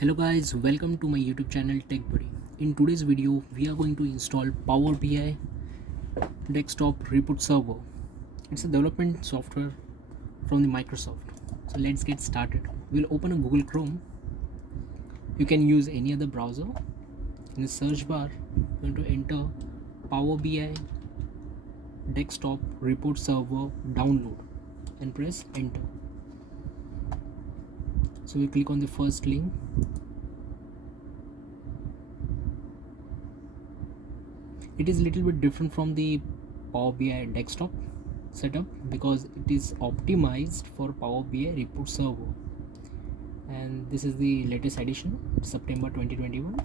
Hello guys, welcome to my YouTube channel Tech Buddy. In today's video, we are going to install PowerBI Desktop Report Server. It's a development software from the Microsoft. So let's get started. We'll open a Google Chrome. You can use any other browser. In the search bar, you're going to enter PowerBI Desktop Report Server download and press enter. So we click on the first link. It is a little bit different from the Power BI desktop setup because it is optimized for Power BI report server, and this is the latest edition, September 2021.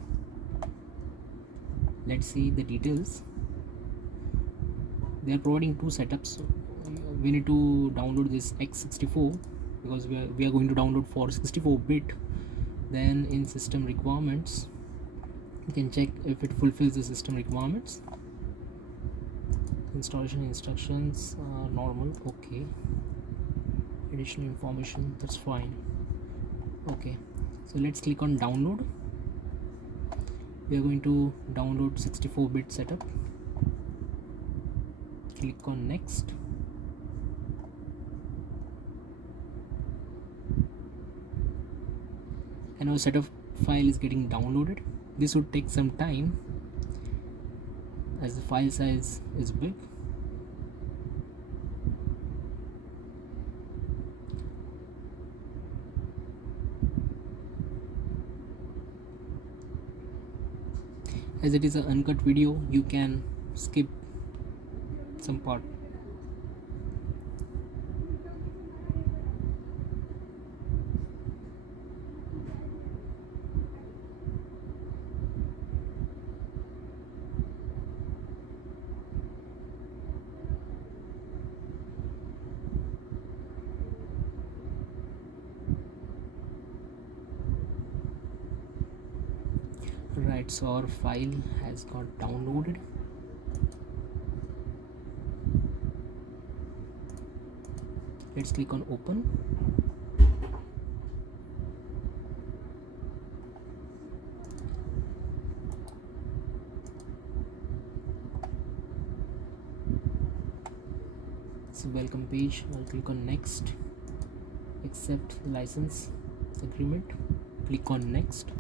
Let's see the details. They are providing two setups. We need to download this x64 because we are going to download for 64-bit. Then in system requirements, you can check if it fulfills the system requirements. Installation instructions are normal. Okay. Additional information, that's fine. Okay, so let's click on download. We are going to download 64-bit setup. Click on next. And our setup file is getting downloaded. This would take some time as the file size is big. As it is an uncut video, you can skip some part. Right, so our file has got downloaded. Let's click on open. It's a welcome page. I'll click on next. Accept license agreement. Click on next.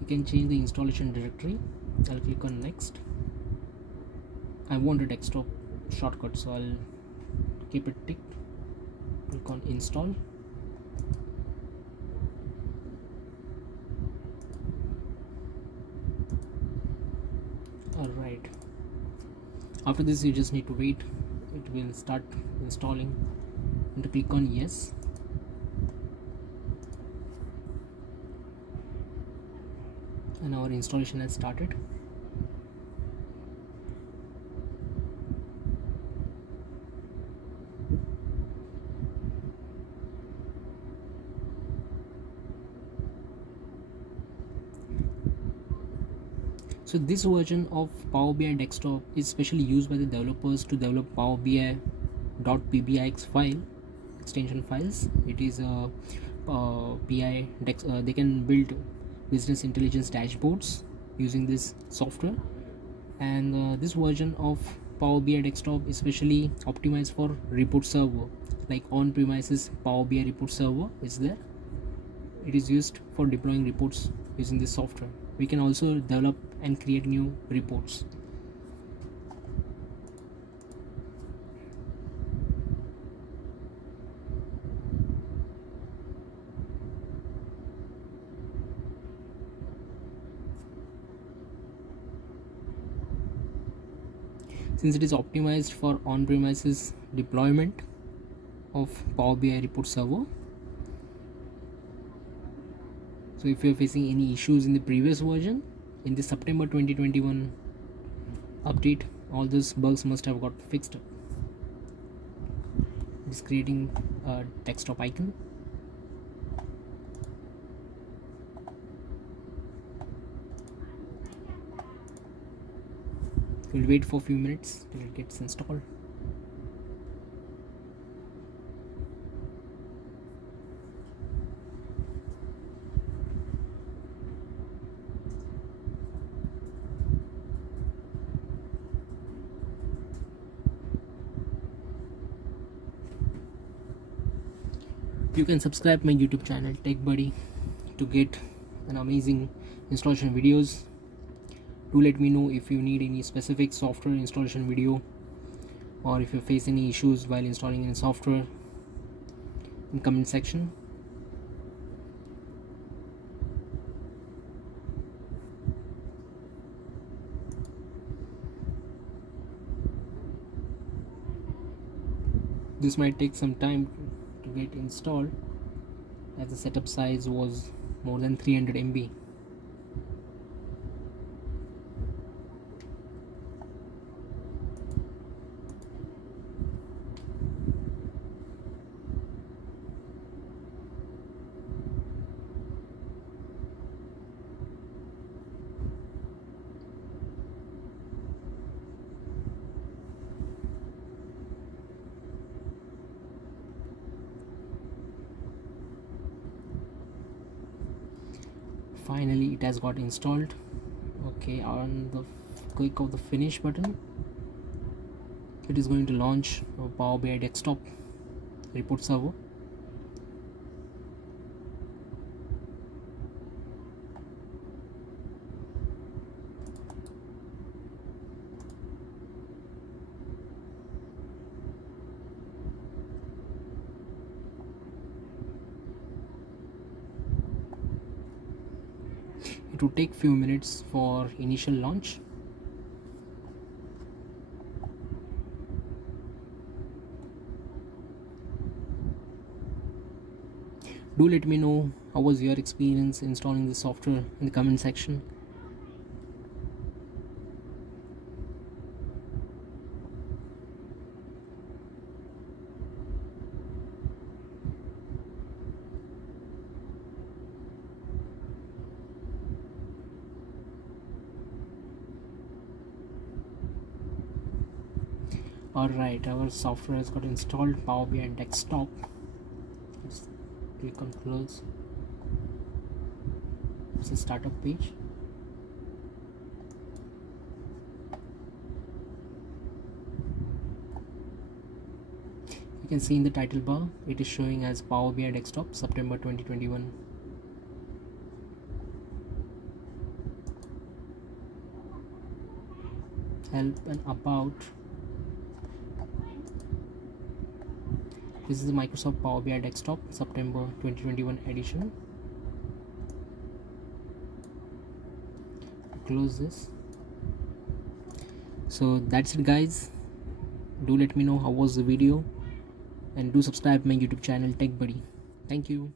You can change the installation directory. I'll click on next. I want a desktop shortcut, so I'll keep it ticked. Click on install. Alright, after this you just need to wait. It will start installing and to click on yes. And our installation has started. So this version of Power BI Desktop is specially used by the developers to develop Power BI .pbix file extension files. It is a they can build business intelligence dashboards using this software, and this version of Power BI Desktop is specially optimized for report server, like on-premises Power BI report server is there. It is used for deploying reports using this software. We can also develop and create new reports. Since it is optimized for on-premises deployment of Power BI report server, so if you are facing any issues in the previous version, in the September 2021 update, all those bugs must have got fixed up. It's creating a desktop icon. We'll wait for a few minutes till it gets installed. You can subscribe my YouTube channel Tech Buddy to get an amazing installation videos. Do let me know if you need any specific software installation video, or if you face any issues while installing any software, in comment section. This might take some time to get installed, as the setup size was more than 300 MB. Finally it has got installed. Okay, on the click of the finish button, it is going to launch a PowerBI Desktop Report Server. It will take few minutes for initial launch. Do let me know how was your experience installing this software in the comment section. Alright, our software has got installed, PowerBI Desktop. Let's click on close. It's a startup page. You can see in the title bar, it is showing as PowerBI Desktop September 2021. Help and about. This is the Microsoft Power BI Desktop September 2021 edition. Close this. So that's it, guys. Do let me know how was the video, and do subscribe my YouTube channel Tech Buddy. Thank you.